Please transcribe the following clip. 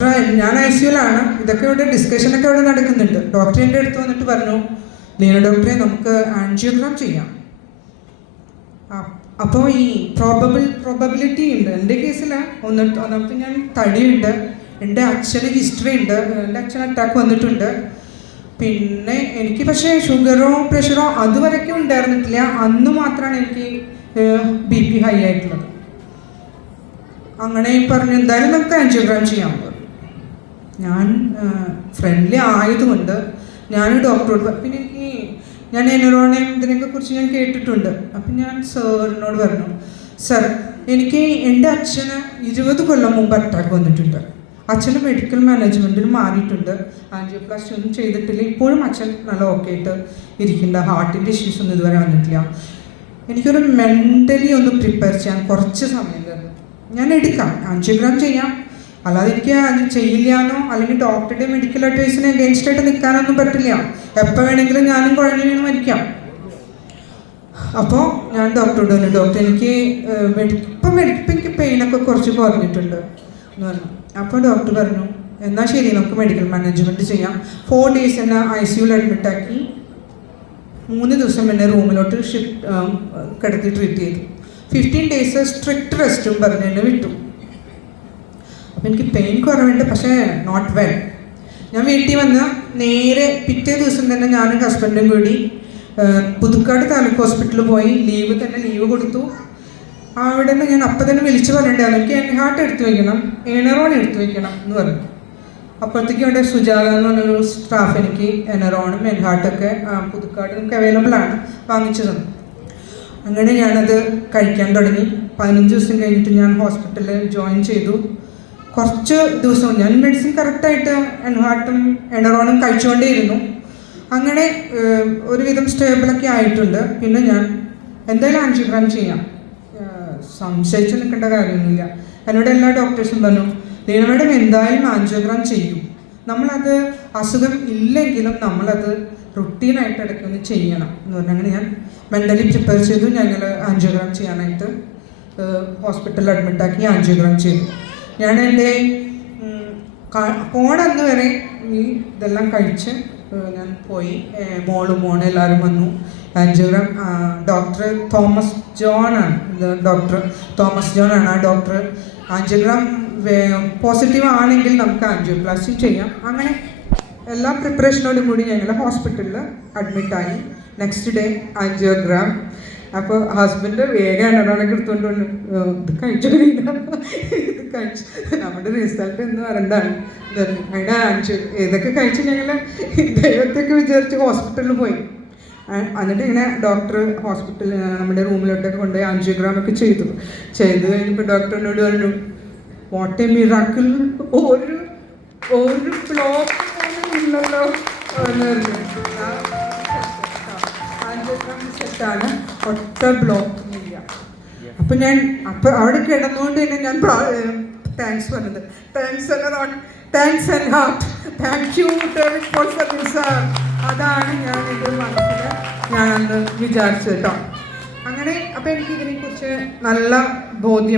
ഞാൻ ഐസിയുലാണ്. ഇതൊക്കെ ഇവിടെ ഡിസ്കഷനൊക്കെ ഇവിടെ നടക്കുന്നുണ്ട്. ഡോക്ടർ എൻ്റെ അടുത്ത് വന്നിട്ട് പറഞ്ഞു, ലീന ഡോക്ടറെ നമുക്ക് ആൻജിയോഗ്രാം ചെയ്യാം. അപ്പോൾ ഈ പ്രോബബിലിറ്റി ഉണ്ട്. എൻ്റെ കേസിൽ ഒന്നാമത്തെ ഞാൻ തടിയുണ്ട്, എൻ്റെ അച്ഛന് ഹിസ്റ്ററി ഉണ്ട്, എൻ്റെ അച്ഛൻ അറ്റാക്ക് വന്നിട്ടുണ്ട്. പിന്നെ എനിക്ക് പക്ഷേ ഷുഗറോ പ്രഷറോ അതുവരെയ്ക്കും ഉണ്ടായിരുന്നിട്ടില്ല. അന്ന് മാത്രമാണ് എനിക്ക് BP ഹൈ ആയിട്ടുള്ളത്. അങ്ങനെ പറഞ്ഞു എന്തായാലും നമുക്ക് ആൻജിയോഗ്രാം ചെയ്യാൻ പോകും. ഞാൻ ഫ്രണ്ട്ലി ആയതുകൊണ്ട് ഞാൻ ഡോക്ടറോട് പിന്നെ ഞാൻ എനറോണയും ഇതിനൊക്കെ കുറിച്ച് ഞാൻ കേട്ടിട്ടുണ്ട്. അപ്പം ഞാൻ സാറിനോട് പറഞ്ഞു, സർ എനിക്ക് എൻ്റെ അച്ഛന് 20 കൊല്ലം മുമ്പ് അറ്റാക്ക് വന്നിട്ടുണ്ട്. അച്ഛന് മെഡിക്കൽ മാനേജ്മെൻറ്റിൽ മാറിയിട്ടുണ്ട്. ആൻജിയോപ്ലാസ്റ്റി ഒന്നും ചെയ്തിട്ടില്ല. ഇപ്പോഴും അച്ഛൻ നല്ല ഓക്കെ ആയിട്ട് ഇരിക്കുന്നുണ്ട്. ഹാർട്ടിൻ്റെ ഇഷ്യൂസ് ഒന്നും ഇതുവരെ വന്നിട്ടില്ല. എനിക്കൊരു മെൻ്റലി ഒന്ന് പ്രിപ്പയർ ചെയ്യാൻ കുറച്ച് സമയം തന്നു. ഞാൻ എടുക്കാം, ആൻജിയോഗ്രാം ചെയ്യാം. അല്ലാതെ എനിക്ക് അത് ചെയ്യില്ലാന്നോ അല്ലെങ്കിൽ ഡോക്ടറുടെ മെഡിക്കൽ അഡ്വൈസിന് അഗെയിൻസ്റ്റ് ആയിട്ട് നിൽക്കാനൊന്നും പറ്റില്ല. എപ്പോൾ വേണമെങ്കിലും ഞാനും കുഴഞ്ഞു വീണ് മരിക്കാം. അപ്പോൾ ഞാൻ ഡോക്ടറോട് പറഞ്ഞു, ഡോക്ടർ എനിക്ക് ഇപ്പം എനിക്ക് പെയിനൊക്കെ കുറച്ച് കുറഞ്ഞിട്ടുണ്ട് എന്ന് പറഞ്ഞു. അപ്പോൾ ഡോക്ടർ പറഞ്ഞു, എന്നാൽ ശരി നമുക്ക് മെഡിക്കൽ മാനേജ്മെൻറ്റ് ചെയ്യാം. 4 days എന്നെ ICUവിൽ അഡ്മിറ്റാക്കി. 3 ദിവസം എന്നെ റൂമിലോട്ട് കിടത്തി ട്രീറ്റ് ചെയ്തു. 15 days സ്ട്രിക്റ്റ് റെസ്റ്റും പറഞ്ഞ് എന്നെ വിട്ടു. അപ്പം എനിക്ക് പെയിൻ കുറവുണ്ട്, പക്ഷേ നോട്ട് വെൽ. ഞാൻ വീട്ടിൽ വന്ന് നേരെ പിറ്റേ ദിവസം തന്നെ ഞാനും ഹസ്ബൻഡും കൂടി പുതുക്കാട് താലൂക്ക് ഹോസ്പിറ്റലിൽ പോയി ലീവ് കൊടുത്തു. അവിടെ നിന്ന് ഞാൻ അപ്പം തന്നെ വിളിച്ച് പറഞ്ഞിട്ടുണ്ടായിരുന്നു, എനിക്ക് എൻഹാർട്ട് എടുത്തു വയ്ക്കണം, എനറോൺ എടുത്തു വയ്ക്കണം എന്ന് പറഞ്ഞു. അപ്പോഴത്തേക്കും അവിടെ സുജാത എന്ന് പറഞ്ഞൊരു സ്റ്റാഫ് എനിക്ക് എനറോണും എൻഹാർട്ടൊക്കെ പുതുക്കാട് നമുക്ക് അവൈലബിൾ ആണ്, വാങ്ങിച്ചു തന്നു. അങ്ങനെ ഞാനത് കഴിക്കാൻ തുടങ്ങി. 15 ദിവസം കഴിഞ്ഞിട്ട് ഞാൻ ഹോസ്പിറ്റലിൽ ജോയിൻ ചെയ്തു. കുറച്ച് ദിവസം ഞാൻ മെഡിസിൻ കറക്റ്റായിട്ട് എൻഹാർട്ടും എനറോണും കഴിച്ചുകൊണ്ടേയിരുന്നു. അങ്ങനെ ഒരുവിധം സ്റ്റേബിളൊക്കെ ആയിട്ടുണ്ട്. പിന്നെ ഞാൻ എന്തായാലും ആൻജിയോഗ്രാം ചെയ്യാം, സംശയിച്ച് നിൽക്കേണ്ട കാര്യമൊന്നുമില്ല. എന്നോട് എല്ലാ ഡോക്ടേഴ്സും പറഞ്ഞു, ലീന മാഡം എന്തായാലും ആൻജിയോഗ്രാം ചെയ്യും. നമ്മളത് അസുഖം ഇല്ലെങ്കിലും നമ്മളത് റുട്ടീനായിട്ട് ഇടയ്ക്കൊന്ന് ചെയ്യണം എന്ന് പറഞ്ഞു. അങ്ങനെ ഞാൻ മെൻ്റലി പ്രിപ്പയർ ചെയ്തു. ഞങ്ങൾ ആൻജിയോഗ്രാം ചെയ്യാനായിട്ട് ഹോസ്പിറ്റലിൽ അഡ്മിറ്റാക്കി ആൻജിയോഗ്രാം ചെയ്തു. ഞാൻ എൻ്റെ പോണന്ന് വരെ ഇതെല്ലാം കഴിച്ച് ഞാൻ പോയി. മോളും എല്ലാവരും വന്നു. ആൻജിയോഗ്രാം ഡോക്ടർ തോമസ് ജോൺ ആണ് ആ ഡോക്ടർ. ആൻജിയോഗ്രാം പോസിറ്റീവ് ആണെങ്കിൽ നമുക്ക് ആൻജിയോപ്ലാസ്റ്റി ചെയ്യാം. അങ്ങനെ എല്ലാ പ്രിപ്പറേഷനോടും കൂടി ഞങ്ങൾ ഹോസ്പിറ്റലിൽ അഡ്മിറ്റായി. Next day angiogram. അപ്പോൾ ഹസ്ബൻഡ് വേഗം എനറോണൊക്കെ എടുത്തുകൊണ്ട് ഇത് കഴിച്ചു നമ്മുടെ റിസൾട്ട് എന്ന് പറയണ്ടാണ്. അതിൻ്റെ ഇതൊക്കെ കഴിച്ച് ഞങ്ങൾ ദൈവത്തൊക്കെ വിചാരിച്ച് ഹോസ്പിറ്റലിൽ പോയി. എന്നിട്ട് ഇങ്ങനെ ഡോക്ടർ ഹോസ്പിറ്റലിൽ നമ്മുടെ റൂമിലോട്ടൊക്കെ കൊണ്ടുപോയി ആൻജിയോഗ്രാമൊക്കെ ചെയ്തു കഴിഞ്ഞപ്പോൾ ഡോക്ടറിനോട് പറഞ്ഞു, വാട്ട് എ മിറാക്കിൾ, ഒരു ബ്ലോക്ക് ഇല്ലല്ലോ എന്ന് പറഞ്ഞു. സെറ്റാണ്, ഒറ്റ ബ്ലോക്കിംഗ് ഇല്ല. അപ്പം ഞാൻ അവിടെ കിടന്നുകൊണ്ട് തന്നെ ഞാൻ താങ്ക്സ് പറഞ്ഞത്. Thanks and heart, thank you David for service sir. അതാണ് ഞാൻ എൻ്റെ മനസ്സിൽ ഞാനന്ന് വിചാരിച്ചത് കേട്ടോ. അങ്ങനെ അപ്പം എനിക്ക് ഇതിനെക്കുറിച്ച് നല്ല ബോധ്യം.